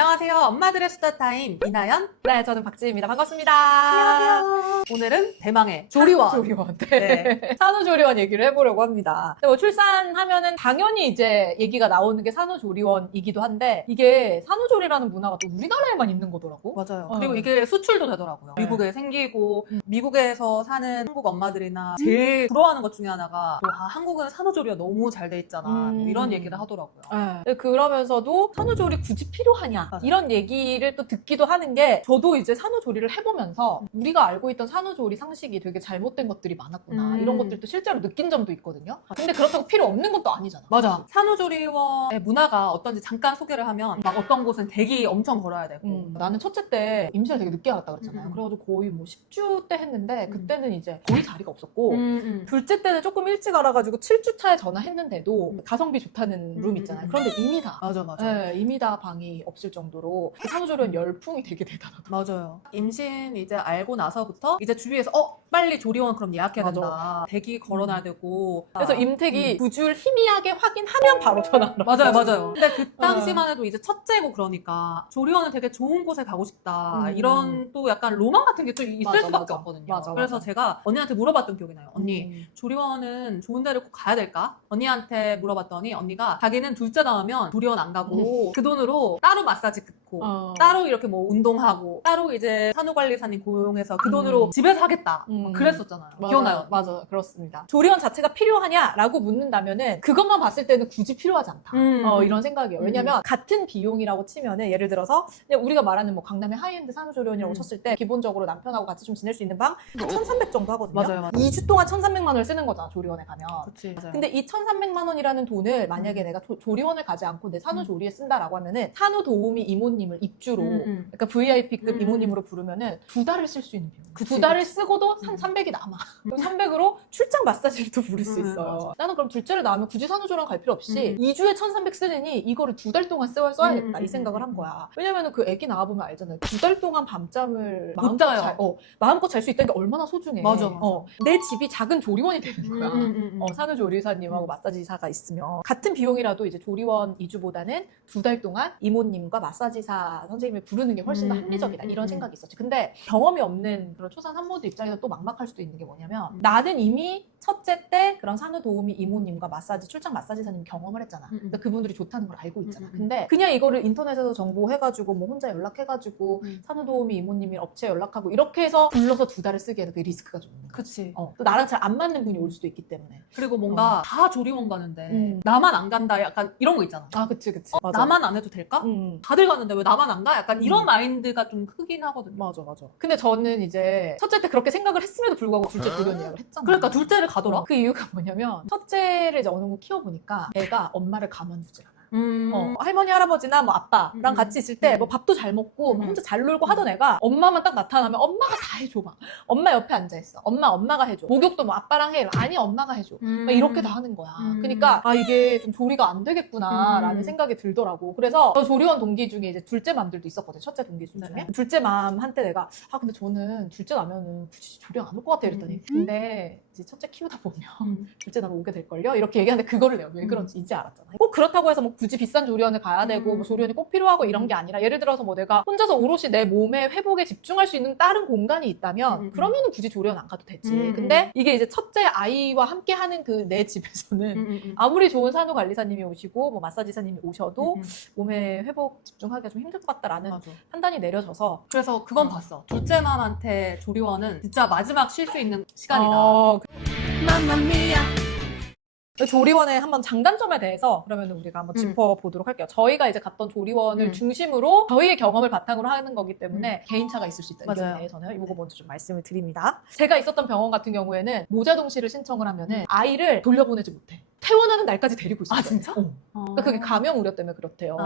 안녕하세요. 엄마들의 수다타임 이나연. 네, 저는 박지희입니다. 반갑습니다. 안녕하세요. 오늘은 대망의 조리원. 산후조리원. 네. 산후조리원 얘기를 해보려고 합니다. 뭐 출산하면은 당연히 이제 얘기가 나오는 게 산후조리원이기도 한데 이게 산후조리라는 문화가 또 우리나라에만 있는 거더라고. 맞아요. 그리고 이게 수출도 되더라고요. 네. 미국에 생기고 미국에서 사는 한국 엄마들이나 제일 부러워하는 것 중에 하나가 한국은 산후조리가 너무 잘 돼 있잖아. 뭐 이런 얘기를 하더라고요. 네. 그러면서도 산후조리 굳이 필요하냐 이런 얘기를 또 듣기도 하는 게 저도 이제 산후조리를 해보면서 우리가 알고 있던 산후조리 상식이 되게 잘못된 것들이 많았구나 이런 것들도 실제로 느낀 점도 있거든요. 근데 그렇다고 필요 없는 것도 아니잖아. 맞아. 산후조리원의 문화가 어떤지 잠깐 소개를 하면 막 어떤 곳은 대기 엄청 걸어야 되고 나는 첫째 때 임신을 되게 늦게 갔다 그랬잖아요. 그래가지고 거의 뭐 10주 때 했는데 그때는 이제 거의 자리가 없었고 둘째 때는 조금 일찍 알아가지고 7주 차에 전화했는데도 가성비 좋다는 룸 있잖아요. 그런데 이미 다 맞아. 네, 이미 다 방이 없을 정도로 산후조리원 열풍이 되게 대단하더라고요. 맞아요. 임신 이제 알고 나서부터 이제 주위에서 빨리 조리원 그럼 예약해야 맞아. 된다. 대기 걸어놔야 되고. 그래서 임택이 9주를 희미하게 확인하면 바로 전화를 맞아요. 근데 그 당시만 해도 이제 첫째고 그러니까 조리원은 되게 좋은 곳에 가고 싶다. 이런 또 약간 로망 같은 게 또 있을 수밖에 없거든요. 그래서 제가 언니한테 물어봤던 기억이 나요. 언니, 조리원은 좋은 데를 꼭 가야 될까? 언니한테 물어봤더니 언니가 자기는 둘째 나오면 조리원 안 가고 그 돈으로 따로 마사지 듣고 따로 이렇게 뭐 운동하고 따로 이제 산후관리사님 고용해서 그 돈으로 집에서 하겠다. 그랬었잖아요. 기억나요? 맞아, 그렇습니다. 조리원 자체가 필요하냐라고 묻는다면은 그것만 봤을 때는 굳이 필요하지 않다. 이런 생각이에요. 왜냐면 같은 비용이라고 치면은 예를 들어서 그냥 우리가 말하는 뭐 강남의 하이엔드 산후조리원이라고 쳤을 때 기본적으로 남편하고 같이 좀 지낼 수 있는 방 1,300 정도 하거든요. 맞아요. 2주 동안 1,300만 원을 쓰는 거잖아, 조리원에 가면. 그치. 맞아요. 근데 이 1,300만 원이라는 돈을 만약에 내가 조리원을 가지 않고 내 산후조리에 쓴다라고 하면은 산후도우미 이모님을 입주로 그러니까 VIP급 이모님으로 부르면은 2달을 쓸 수 있는 비용. 두 달을 쓰고도 한 300이 남아. 그럼 300으로 출장 마사지를 또 부를 수 있어요. 나는 그럼 둘째를 낳으면 굳이 산후조리원 갈 필요 없이 2주에 1,300 쓰느니 이거를 2달 동안 써야겠다 이 생각을 한 거야. 왜냐면은 그 애기 낳아보면 알잖아요. 2달 동안 밤잠을 마음껏 잘 수 있다는 게 얼마나 소중해. 맞아. 내 집이 작은 조리원이 되는 거야. 산후조리사님하고 마사지사가 있으면 같은 비용이라도 이제 조리원 2주보다는 2달 동안 이모님과 마사지사 선생님을 부르는 게 훨씬 더 합리적이다 이런 생각이 있었지. 근데 경험이 없는 그런 초산 산모들 입장에서 또 막막할 수도 있는 게 뭐냐면 나는 이미 첫째 때 그런 산후도우미 이모님과 출장 마사지사님 경험을 했잖아. 그러니까 그분들이 좋다는 걸 알고 있잖아. 근데 그냥 이거를 인터넷에서 정보해가지고 뭐 혼자 연락해가지고 산후도우미 이모님이 업체 연락하고 이렇게 해서 불러서 2달을 쓰기에는 그 리스크가 좀 있는 거야. 그치. 또 나랑 잘 안 맞는 분이 올 수도 있기 때문에. 그리고 뭔가 다 조리원 가는데 나만 안 간다 약간 이런 거 있잖아. 아, 그치. 맞아. 나만 안 해도 될까? 다들 가는데 왜 나만 안 가? 약간 이런 마인드가 좀 크긴 하거든요. 맞아. 근데 저는 이제 첫째 때 그렇게 생각을 했음에도 불구하고 둘째 조리원 예약을 했잖아. 그러니까 둘째를 가더라. 그 이유가 뭐냐면 첫째를 이제 어느 정도 키워보니까 애가 엄마를 가만두질 않아. 할머니, 할아버지나 뭐 아빠랑 같이 있을 때 뭐 밥도 잘 먹고 혼자 잘 놀고 하던 애가 엄마만 딱 나타나면 엄마가 다 해줘. 막 엄마 옆에 앉아있어. 엄마가 해줘. 목욕도 뭐 아빠랑 해. 아니 엄마가 해줘. 막 이렇게 다 하는 거야. 그러니까 이게 좀 조리가 안 되겠구나 라는 생각이 들더라고. 그래서 저 조리원 동기 중에 이제 둘째 맘들도 있었거든. 첫째 동기 중에. 둘째 맘한테 내가 근데 저는 둘째 나면은 굳이 조리원 안 올 것 같아 이랬더니 근데 이제 첫째 키우다 보면 둘째 나면 오게 될걸요? 이렇게 얘기하는데 그거를 내가 왜 그런지 이제 알았잖아. 꼭 그렇다고 해서 뭐 굳이 비싼 조리원을 가야 되고 뭐 조리원이 꼭 필요하고 이런 게 아니라 예를 들어서 뭐 내가 혼자서 오롯이 내 몸의 회복에 집중할 수 있는 다른 공간이 있다면 그러면은 굳이 조리원 안 가도 되지. 근데 이게 이제 첫째 아이와 함께 하는 그 내 집에서는 아무리 좋은 산후관리사님이 오시고 뭐 마사지사님이 오셔도 몸의 회복 집중하기가 좀 힘들 것 같다라는 판단이 내려져서 그래서 그건 봤어. 둘째 맘한테 조리원은 진짜 마지막 쉴 수 있는 시간이다. 맘마미야. 조리원의 한번 장단점에 대해서 그러면 우리가 한번 짚어보도록 할게요. 저희가 이제 갔던 조리원을 중심으로 저희의 경험을 바탕으로 하는 거기 때문에 개인차가 있을 수 있다는 점에 대해서는 이거 먼저 좀 말씀을 드립니다. 제가 있었던 병원 같은 경우에는 모자동시를 신청을 하면은 아이를 돌려보내지 못해. 퇴원하는 날까지 데리고 있어요. 아 진짜? 그러니까 그게 감염 우려 때문에 그렇대요.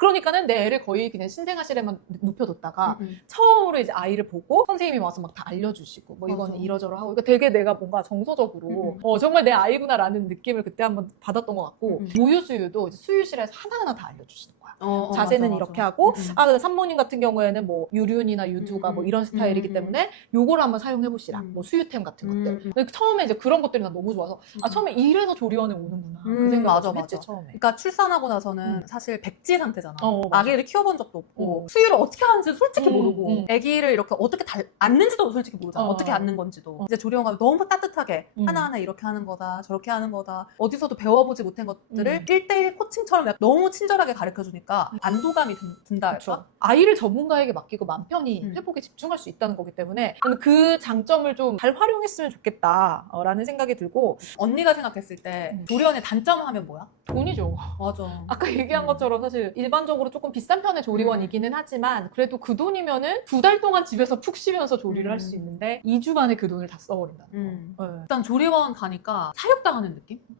그러니까는 내 애를 거의 그냥 신생아실에만 눕혀뒀다가 처음으로 이제 아이를 보고 선생님이 와서 막 다 알려주시고 뭐 이거는 이러저러 하고 그러니까 되게 내가 뭔가 정서적으로 정말 내 아이구나라는 느낌을 그때 한번 받았던 것 같고 모유 수유도 이제 수유실에서 하나하나 다 알려주시는 거야. 자세는 맞아, 이렇게 맞아. 하고 근데 산모님 같은 경우에는 뭐 유륜이나 유두가 뭐 이런 스타일이기 때문에 요거를 한번 사용해보시라. 뭐 수유템 같은 것들. 근데 처음에 이제 그런 것들이 난 너무 좋아서 처음에 이래서 조리원에 오는구나. 그 생각을 좀 했지 처음에. 그러니까 출산하고 나서는 사실 백지 상태잖아. 맞아. 아기를 키워본 적도 없고 수유를 어떻게 하는지 솔직히 모르고 아기를 이렇게 어떻게 앉는지도 솔직히 모르잖아. 어떻게 앉는 건지도. 이제 조리원 가면 너무 따뜻하게 하나하나 이렇게 하는 거다 저렇게 하는 거다 어디서도 배워보지 못한 것들을 1대1 코칭처럼 너무 친절하게 가르쳐주니까 안도감이 든다 할까? 아이를 전문가에게 맡기고 맘 편히 회복에 집중할 수 있다는 거기 때문에 그 장점을 좀 잘 활용했으면 좋겠다라는 생각이 들고. 언니가 생각했을 때 조리원의 단점 하면 뭐야? 돈이죠. 맞아. 아까 얘기한 것처럼 사실 일반적으로 조금 비싼 편의 조리원이기는 하지만 그래도 그 돈이면은 2달 동안 집에서 푹 쉬면서 조리를 할 수 있는데 2주 만에 그 돈을 다 써버린다는 거. 일단 조리원 가니까 사육당하는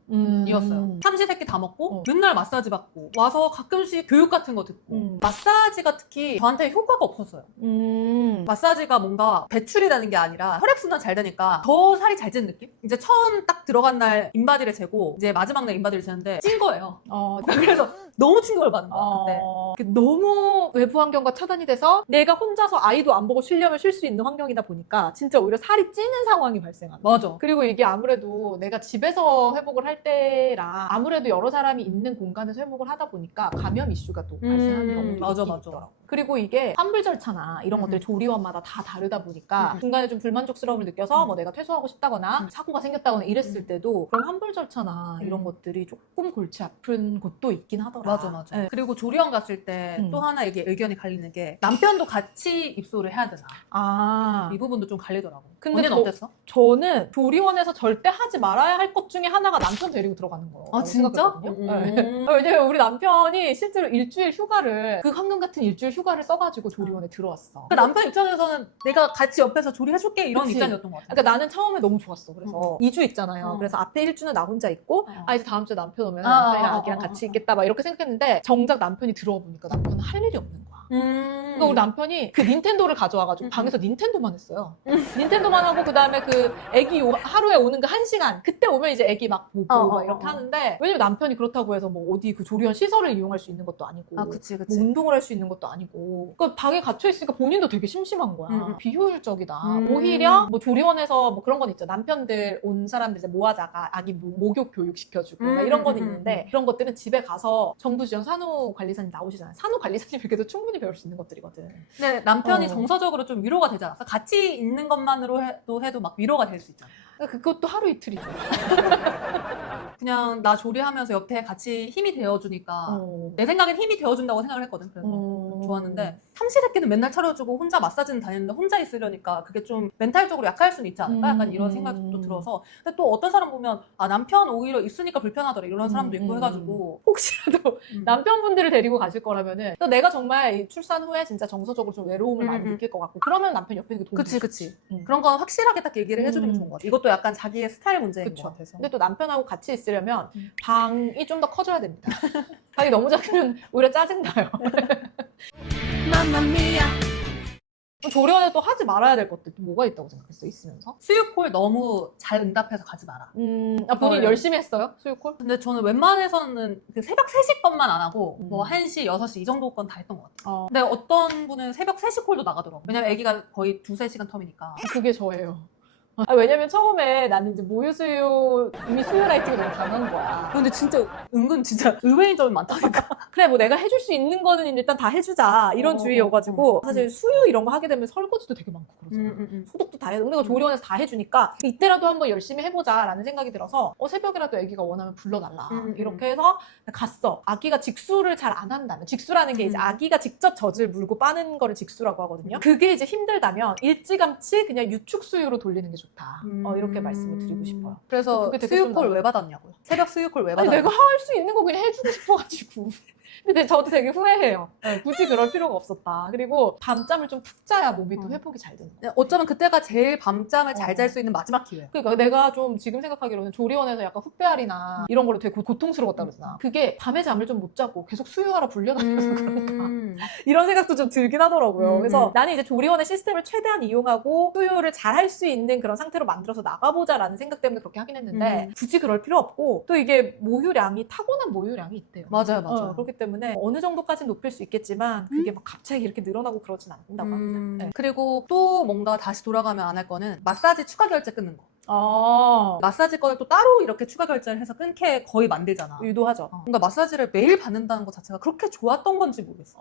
느낌이었어요. 삼시세끼 다 먹고 맨날 마사지 받고 와서 가끔씩 교육 같은 거 듣고 마사지가 특히 저한테 효과가 없었어요. 마사지가 뭔가 배출이 되는 게 아니라 혈액순환 잘 되니까 더 살이 잘 찌는 느낌? 이제 처음 딱 들어간 날 인바디를 재고 이제 마지막 날 인바디를 재는데 찐 거예요. 그래서 너무 충격을 받은 거야 그때. 너무 외부 환경과 차단이 돼서 내가 혼자서 아이도 안 보고 쉬려면 쉴 수 있는 환경이다 보니까 진짜 오히려 살이 찌는 상황이 발생하는 거야. 맞아. 그리고 이게 아무래도 내가 집에서 회복을 할 때랑 아무래도 여러 사람이 있는 공간에서 회복을 하다 보니까 감염 이슈가 또 발생하는 경우도 있더라고. 그리고 이게 환불 절차나 이런 것들이 조리원마다 다 다르다 보니까 중간에 좀 불만족스러움을 느껴서 뭐 내가 퇴소하고 싶다거나 사고가 생겼다거나 이랬을 때도 그런 환불 절차나 이런 것들이 조금 골치 아픈 곳도 있긴 하더라. 맞아. 네. 그리고 조리원 갔을 때 또 하나 이게 의견이 갈리는 게 남편도 같이 입소를 해야 되나. 이 부분도 좀 갈리더라고. 근데 언니는 어땠어? 저는 조리원에서 절대 하지 말아야 할 것 중에 하나가 남편 데리고 들어가는 거예요. 아 진짜? 네. 왜냐면 우리 남편이 실제로 일주일 휴가를 그 황금 같은 일주일 휴가를 써가지고 조리원에 들어왔어. 그 남편 입장에서는 내가 같이 옆에서 조리해줄게 이런 입장이었던 것 같아. 그러니까 나는 처음에 너무 좋았어. 그래서 2주 있잖아요. 그래서 앞에 1주는 나 혼자 있고 이제 다음 주에 남편 오면 남편이랑 아기랑 같이 있겠다 막 이렇게 생각했는데 정작 남편이 들어와 보니까 남편은 할 일이 없는 거야. 그러니까 우리 남편이 그 닌텐도를 가져와가지고 방에서 닌텐도만 했어요. 닌텐도만 하고 그다음에 그 애기 하루에 오는 그 1시간 그때 오면 이제 애기 막 보고 막 이렇게 하는데 왜냐면 남편이 그렇다고 해서 뭐 어디 그 조리원 시설을 이용할 수 있는 것도 아니고 그치. 뭐 운동을 할 수 있는 것도 아니고 그러니까 방에 갇혀 있으니까 본인도 되게 심심한 거야. 비효율적이다. 오히려 뭐 조리원에서 뭐 그런 건 있죠. 남편들 온 사람들 이제 모아다가 아기 목욕 교육 시켜주고 막 이런 건 있는데 그런 것들은 집에 가서 정부 지정 산후관리사님 나오시잖아요. 산후관리사님에게도 충분히 배울 수 있는 것들이거든. 근데 남편이 정서적으로 좀 위로가 되지 않았어? 같이 있는 것만으로 해도 막 위로가 될 수 있잖아. 그것도 하루 이틀이죠. 그냥 나 조리하면서 옆에 같이 힘이 되어주니까 내 생각엔 힘이 되어준다고 생각을 했거든. 그래서 좋았는데 삼시세끼는 맨날 차려주고 혼자 마사지는 다니는데 혼자 있으려니까 그게 좀 멘탈적으로 약할 수는 있지 않을까? 약간 이런 생각도 들어서. 근데 또 어떤 사람 보면 남편 오히려 있으니까 불편하더라 이런 사람도 있고 해가지고 혹시라도 남편분들을 데리고 가실 거라면은 또 내가 정말 출산 후에 진짜 정서적으로 좀 외로움을 많이 느낄 것 같고 그러면 남편 옆에 있는 게 도움이 그치. 그런 건 확실하게 딱 얘기를 해주는 게 좋은 것 같아. 이것도 약간 자기의 스타일 문제인 것 같아서. 근데 또 남편하고 같이 있으려면 방이 좀 더 커져야 됩니다. 방이 너무 작으면 오히려 짜증나요. 조리원에 또 하지 말아야 될 것들 또 뭐가 있다고 생각했어? 있으면서? 수유콜 너무 잘 응답해서 가지 마라. 본인 열심히 했어요? 수유콜? 근데 저는 웬만해서는 그 새벽 3시 것만 안 하고 뭐 1시, 6시 이 정도 건 다 했던 것 같아요. 근데 어떤 분은 새벽 3시 콜도 나가더라고요. 왜냐면 아기가 거의 2-3시간 텀이니까. 그게 저예요. 왜냐면 처음에 나는 이제 모유수유 이미 수유 라이트가 너무 강한 거야. 근데 진짜 은근 진짜 의외인 점이 많다니까. 그래 뭐 내가 해줄 수 있는 거는 일단 다 해주자 이런 주의여가지고 사실 수유 이런 거 하게 되면 설거지도 되게 많고 그러잖아. 소독도 다 해야 돼. 근데 조리원에서 다 해주니까 이때라도 한번 열심히 해보자라는 생각이 들어서 새벽이라도 아기가 원하면 불러달라 이렇게 해서 갔어. 아기가 직수를 잘 안 한다면 직수라는 게 이제 아기가 직접 젖을 물고 빠는 거를 직수라고 하거든요. 그게 이제 힘들다면 일찌감치 그냥 유축 수유로 돌리는 게 좋다. 이렇게 말씀을 드리고 싶어요. 그래서 수유콜 왜 받았냐고요? 새벽 수유콜 왜 받았냐고요? 내가 할 수 있는 거 그냥 해주고 싶어가지고. 근데 저도 되게 후회해요. 굳이 그럴 필요가 없었다. 그리고 밤잠을 좀 푹 자야 몸이 또 회복이 잘 되는 거야. 어쩌면 그때가 제일 밤잠을 잘 잘 수 있는 마지막 기회. 그러니까 내가 좀 지금 생각하기로는 조리원에서 약간 훗배알이나 이런 걸로 되게 고통스러웠다 그러잖아. 그게 밤에 잠을 좀 못 자고 계속 수유하러 불려다녀서 그런가. 이런 생각도 좀 들긴 하더라고요. 그래서 나는 이제 조리원의 시스템을 최대한 이용하고 수유를 잘 할 수 있는 그런 상태로 만들어서 나가보자라는 생각 때문에 그렇게 하긴 했는데 굳이 그럴 필요 없고 또 이게 모유량이 타고난 모유량이 있대요. 맞아요. 그렇기 때문에 때문에 어느 정도까지는 높일 수 있겠지만 그게 막 갑자기 이렇게 늘어나고 그러진 않는다고 합니다. 네. 그리고 또 뭔가 다시 돌아가면 안 할 거는 마사지 추가 결제 끊는 거. 아, 마사지 거를 또 따로 이렇게 추가 결제를 해서 끊게 거의 만들잖아. 유도하죠. 뭔가 마사지를 매일 받는다는 것 자체가 그렇게 좋았던 건지 모르겠어.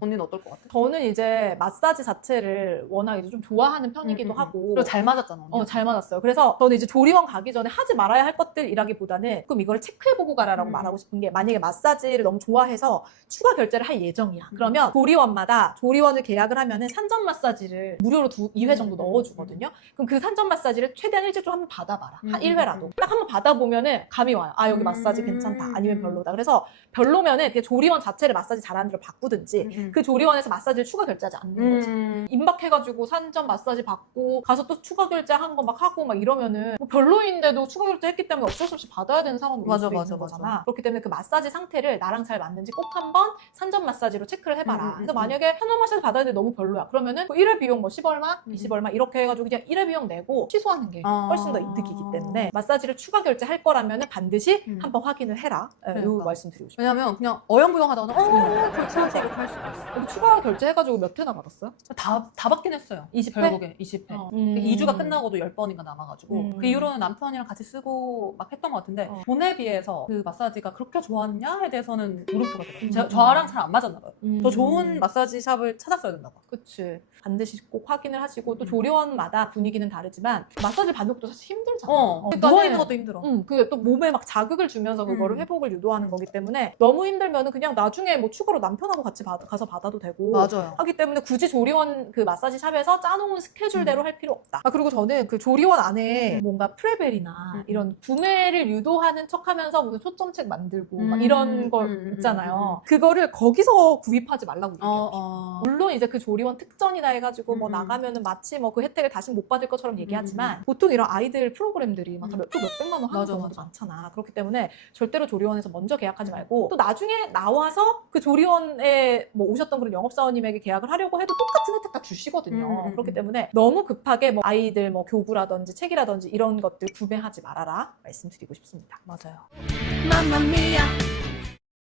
언니는 어떨 것 같아? 저는 이제 마사지 자체를 워낙 이제 좀 좋아하는 편이기도 하고. 그리고 잘 맞았잖아, 언니. 잘 맞았어요. 그래서 저는 이제 조리원 가기 전에 하지 말아야 할 것들이라기보다는 조금 이거를 체크해보고 가라라고 말하고 싶은 게, 만약에 마사지를 너무 좋아해서 추가 결제를 할 예정이야. 그러면 조리원을 계약을 하면은 산전 마사지를 무료로 2회 정도 넣어주거든요. 그럼 그 산전 마사지를 최대한 일주일 좀 한번 받아봐라. 한 1회라도. 딱 한번 받아보면은 감이 와요. 아, 여기 마사지 괜찮다. 아니면 별로다. 그래서 별로면은 그 조리원 자체를 마사지 잘하는 데로 바꾸든지 그 조리원에서 마사지를 추가 결제하지 않는 거지. 임박해가지고 산전 마사지 받고 가서 또 추가 결제한 거 막 하고 막 이러면은 뭐 별로인데도 추가 결제했기 때문에 어쩔 수 없이 받아야 되는 상황이 올 수도 있는 거잖아. 그렇기 때문에 그 마사지 상태를 나랑 잘 맞는지 꼭 한번 산전 마사지로 체크를 해봐라. 그래서 만약에 산전 마사지 받아야 돼 너무 별로야. 그러면은 뭐 1회 비용 뭐 10얼마, 20얼마 이렇게 해가지고 그냥 1회 비용 내고 취소하는 게 훨씬 더 이득이기 때문에 마사지를 추가 결제할 거라면은 반드시 한번 확인을 해라. 이 말씀드리고 싶어요. 왜냐면 그냥 어영부영 하다가 결제하지 이렇게 할 수가 있어. 추가 결제해가지고 몇 회나 받았어요? 다 받긴 했어요. 20회? 결국에 20회. 2주가 끝나고도 10번인가 남아가지고 그 이후로는 남편이랑 같이 쓰고 막 했던 것 같은데 돈에 비해서 그 마사지가 그렇게 좋았냐에 대해서는 물음표가 들어요. 저랑 잘 안 맞았나 봐요. 더 좋은 마사지 샵을 찾았어야 된다고. 그치. 반드시 꼭 확인을 하시고 또 조리원마다 분위기는 다르지만 마사지를 받는 것도 사실 힘들잖아. 누워있는 것도 힘들어. 그게 또 몸에 막 자극을 주면서 그거를 회복을 유도하는 거기 때문에 너무 힘들면은 그냥 나중에 뭐 추가로 남편하고 같이 가서 받아도 되고 맞아요. 하기 때문에 굳이 조리원 그 마사지 샵에서 짜놓은 스케줄대로 할 필요 없다. 그리고 저는 그 조리원 안에 뭔가 프레벨이나 이런 구매를 유도하는 척하면서 무슨 초점책 만들고 막 이런 거 있잖아요. 그거를 거기서 구입하지 말라고 얘기해요. 물론 이제 그 조리원 특전이다 해가지고 뭐 나가면은 마치 뭐 그 혜택을 다시 못 받을 것처럼 얘기하지만 보통 이런 아이들 프로그램들이 막 또 몇백만 원 하는 경우도 많잖아. 그렇기 때문에 절대로 조리원에서 먼저 계약하지 말고 또 나중에 나와서 그 조리원에 뭐 오셨던 그런 영업사원님에게 계약을 하려고 해도 똑같은 혜택 다 주시거든요. 그렇기 때문에 너무 급하게 뭐 아이들 뭐 교구라든지 책이라든지 이런 것들 구매하지 말아라 말씀드리고 싶습니다. 맞아요.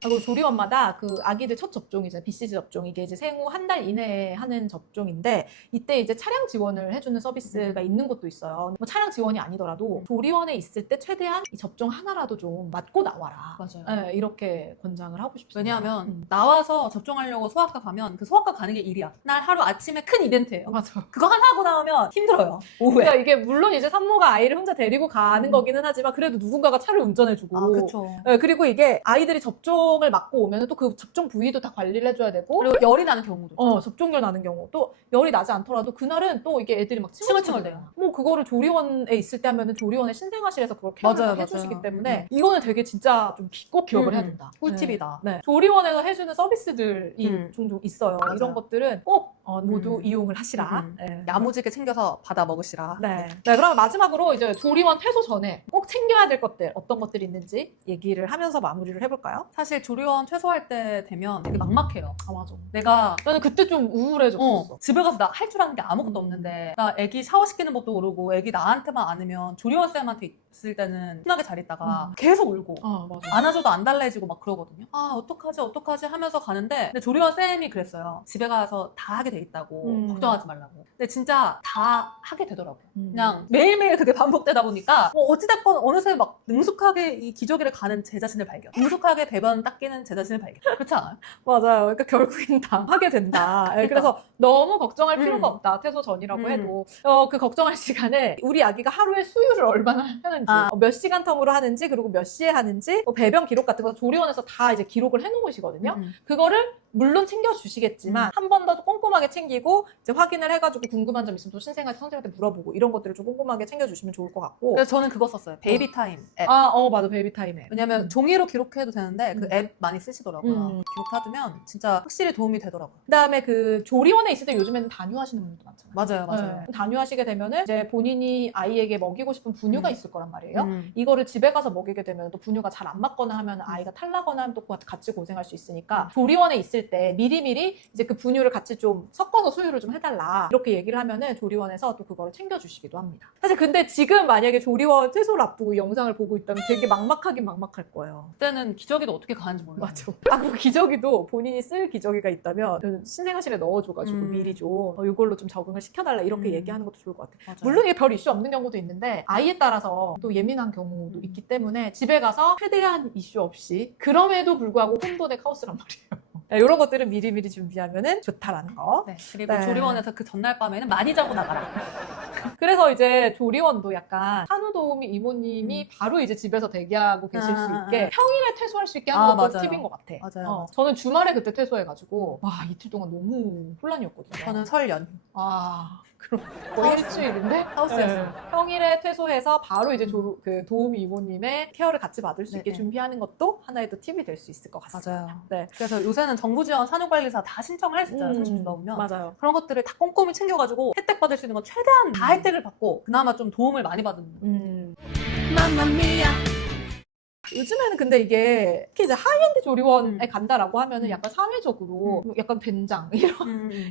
그리고 조리원마다 그 아기들 첫 접종이죠. BCG 접종. 이게 이제 생후 한 달 이내에 하는 접종인데 이때 이제 차량 지원을 해주는 서비스가 있는 곳도 있어요. 뭐 차량 지원이 아니더라도 조리원에 있을 때 최대한 이 접종 하나라도 좀 맞고 나와라. 맞아요. 네, 이렇게 권장을 하고 싶습니다. 왜냐하면 나와서 접종하려고 소아과 가면 그 소아과 가는 게 일이야. 날 하루 아침에 큰 이벤트예요. 맞아. 그거 하나 하고 나오면 힘들어요. 오후에. 그러니까 이게 물론 이제 산모가 아이를 혼자 데리고 가는 거기는 하지만 그래도 누군가가 차를 운전해주고. 그렇죠. 네, 그리고 이게 아이들이 접종을 맞고 오면 또 그 접종 부위도 다 관리를 해줘야 되고. 그리고 열이 나는 경우도 있죠. 접종열 나는 경우. 또 열이 나지 않더라도 그날은 또 이게 애들이 막 칭얼칭얼대요. 뭐 그거를 조리원에 있을 때 하면은 조리원의 신생아실에서 그걸 케어를 해주시기 때문에 이거는 되게 진짜 좀 꼭 기억을 해야 된다. 꿀팁이다. 네. 조리원에서 해주는 서비스들이 종종 있어요. 맞아요. 이런 것들은 꼭 모두 이용을 하시라. 네. 야무지게 챙겨서 받아 먹으시라. 네. 그럼 마지막으로 이제 조리원 퇴소 전에 꼭 챙겨야 될 것들 어떤 것들이 있는지 얘기를 하면서 마무리를 해볼까요? 사실 조리원 퇴소할 때 되면 되게 막막해요. 맞아. 내가 나는 그때 좀 우울해졌었어. 집에 가서 나 할 줄 아는 게 아무것도 없는데 나 애기 샤워시키는 법도 모르고 애기 나한테만 안으면 조리원 쌤한테 있을 때는 편하게 잘 있다가 계속 울고 맞아. 안아줘도 안 달래지고 막 그러거든요. 어떡하지 하면서 가는데 근데 조리원 쌤이 그랬어요. 집에 가서 다 하게 돼 있다고 걱정하지 말라고. 근데 진짜 다 하게 되더라고요. 그냥 매일매일 그게 반복되다 보니까 어찌됐건 어느새 막 능숙하게 이 기저귀를 가는 제 자신을 발견. 능숙하게 배변 닦이는 제 자신을 발견. 그렇지 않아요? 맞아요. 그러니까 결국엔 다 하게 된다. 그래서 너무 걱정할 필요가 없다. 퇴소 전이라고 해도 그 걱정할 시간에 우리 아기가 하루에 수유를 얼마나 하는지 몇 시간 텀으로 하는지 그리고 몇 시에 하는지 배변 기록 같은 거 조리원에서 다 이제 기록을 해놓으시거든요. 그거를 물론 챙겨주시겠지만 한 번 더 꼼꼼하게 챙기고 이제 확인을 해가지고 궁금한 점 있으면 또 신생아 선생님한테 물어보고 이런 것들을 좀 꼼꼼하게 챙겨주시면 좋을 것 같고. 그래서 저는 그거 썼어요. 베이비 타임 앱. 맞아. 베이비 타임 앱. 왜냐면 종이로 기록해도 되는데 그 앱 많이 쓰시더라고요. 기록해두면 진짜 확실히 도움이 되더라고요. 그다음에 그 조리원에 있을 때 요즘에는 단유하시는 분들도 많잖아요. 맞아요. 네. 단유하시게 되면은 이제 본인이 아이에게 먹이고 싶은 분유가 있을 거란 말이에요. 이거를 집에 가서 먹이게 되면 또 분유가 잘 안 맞거나 하면 아이가 탈나거나 하면 또 같이 고생할 수 있으니까 조리원에 있을 때 미리미리 이제 그 분유를 같이 좀 좀 섞어서 수유를 좀 해달라 이렇게 얘기를 하면은 조리원에서 또 그거를 챙겨주시기도 합니다. 사실 근데 지금 만약에 조리원 퇴소를 앞두고 이 영상을 보고 있다면 되게 막막하긴 막막할 거예요. 그때는 기저귀도 어떻게 가는지 몰라요. 맞아. 그 기저귀도 본인이 쓸 기저귀가 있다면 저는 신생아실에 넣어줘가지고 미리 좀 이걸로 좀 적응을 시켜달라 이렇게 얘기하는 것도 좋을 것 같아요. 맞아요. 물론 이게 별 이슈 없는 경우도 있는데 아이에 따라서 또 예민한 경우도 있기 때문에 집에 가서 최대한 이슈 없이 그럼에도 불구하고 혼돈의 카오스란 말이에요. 이런 것들은 미리미리 준비하면 좋다라는 거. 네, 그리고 네. 조리원에서 그 전날 밤에는 많이 자고 나가라. 그래서 이제 조리원도 약간 산후도우미 이모님이 바로 이제 집에서 대기하고 계실 수 있게 평일에 퇴소할 수 있게 하는 것도 맞아요. 팁인 것 같아. 맞아요. 저는 주말에 그때 퇴소해가지고 와 이틀 동안 너무 혼란이었거든요. 저는 설 연휴. 그럼 거의 일주일인데? 하우스였어요. 네. 평일에 퇴소해서 바로 이제 그 도우미 이모님의 케어를 같이 받을 수 있게 네. 준비하는 것도 하나의 또 팁이 될 수 있을 것 같습니다. 맞아요. 네. 그래서 요새는 정부 지원 산후관리사 다 신청을 할 수 있잖아요. 30분 넘으면. 맞아요. 그런 것들을 다 꼼꼼히 챙겨가지고 혜택 받을 수 있는 건 최대한 다 혜택을 받고 그나마 좀 도움을 많이 받은. 요즘에는 근데 이게 특히 이제 하이엔드 조리원에 간다라고 하면은 약간 사회적으로 약간 된장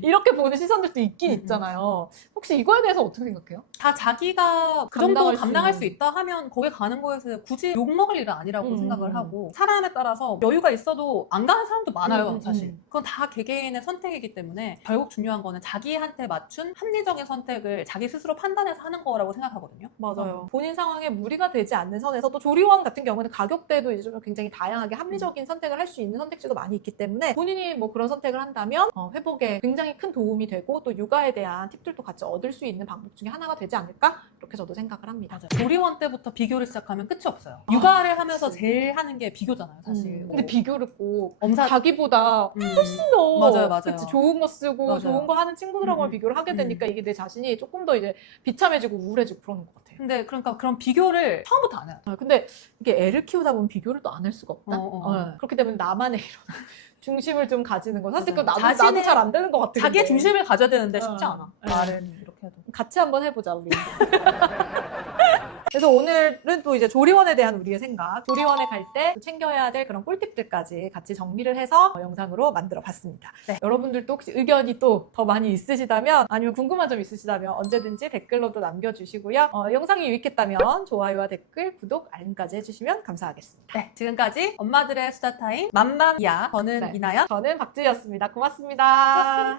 이렇게 보는 시선들도 있긴 있잖아요. 혹시 이거에 대해서 어떻게 생각해요? 다 자기가 그 정도 감당할 수 있다 하면 거기 가는 거에서 굳이 욕먹을 일은 아니라고 생각을 하고 사람에 따라서 여유가 있어도 안 가는 사람도 많아요, 사실. 그건 다 개개인의 선택이기 때문에 결국 중요한 거는 자기한테 맞춘 합리적인 선택을 자기 스스로 판단해서 하는 거라고 생각하거든요. 맞아요. 본인 상황에 무리가 되지 않는 선에서 또 조리원 같은 경우는 가격대도 이제 좀 굉장히 다양하게 합리적인 선택을 할 수 있는 선택지도 많이 있기 때문에 본인이 뭐 그런 선택을 한다면 회복에 굉장히 큰 도움이 되고 또 육아에 대한 팁들도 같이 얻을 수 있는 방법 중에 하나가 되지 않을까? 이렇게 저도 생각을 합니다. 조리원 때부터 비교를 시작하면 끝이 없어요. 육아를 하면서 제일 하는 게 비교잖아요, 사실. 근데 비교를 꼭 엄사 자기보다 훨씬 더 맞아요. 그치, 좋은 거 쓰고 맞아요. 좋은 거 하는 친구들하고 비교를 하게 되니까 이게 내 자신이 조금 더 이제 비참해지고 우울해지고 그러는 것 같아요. 근데 그러니까 그런 비교를 처음부터 안 해요. 근데 이게 애를 키우다 보면 비교를 또 안 할 수가 없다. 그렇게 되면 나만의 이런 중심을 좀 가지는 거. 사실 그 나도 잘 안 되는 것 같아요. 자기의 중심을 가져야 되는데 쉽지 않아. 말은 이렇게 해도. 같이 한번 해보자 우리. 그래서 오늘은 또 이제 조리원에 대한 우리의 생각, 조리원에 갈 때 챙겨야 될 그런 꿀팁들까지 같이 정리를 해서 영상으로 만들어 봤습니다. 네, 여러분들도 혹시 의견이 또 더 많이 있으시다면 아니면 궁금한 점 있으시다면 언제든지 댓글로도 남겨주시고요. 영상이 유익했다면 좋아요와 댓글, 구독, 알림까지 해주시면 감사하겠습니다. 네, 지금까지 엄마들의 수다타임 맘맘이야. 저는 이나연. 저는 박주희였습니다. 고맙습니다.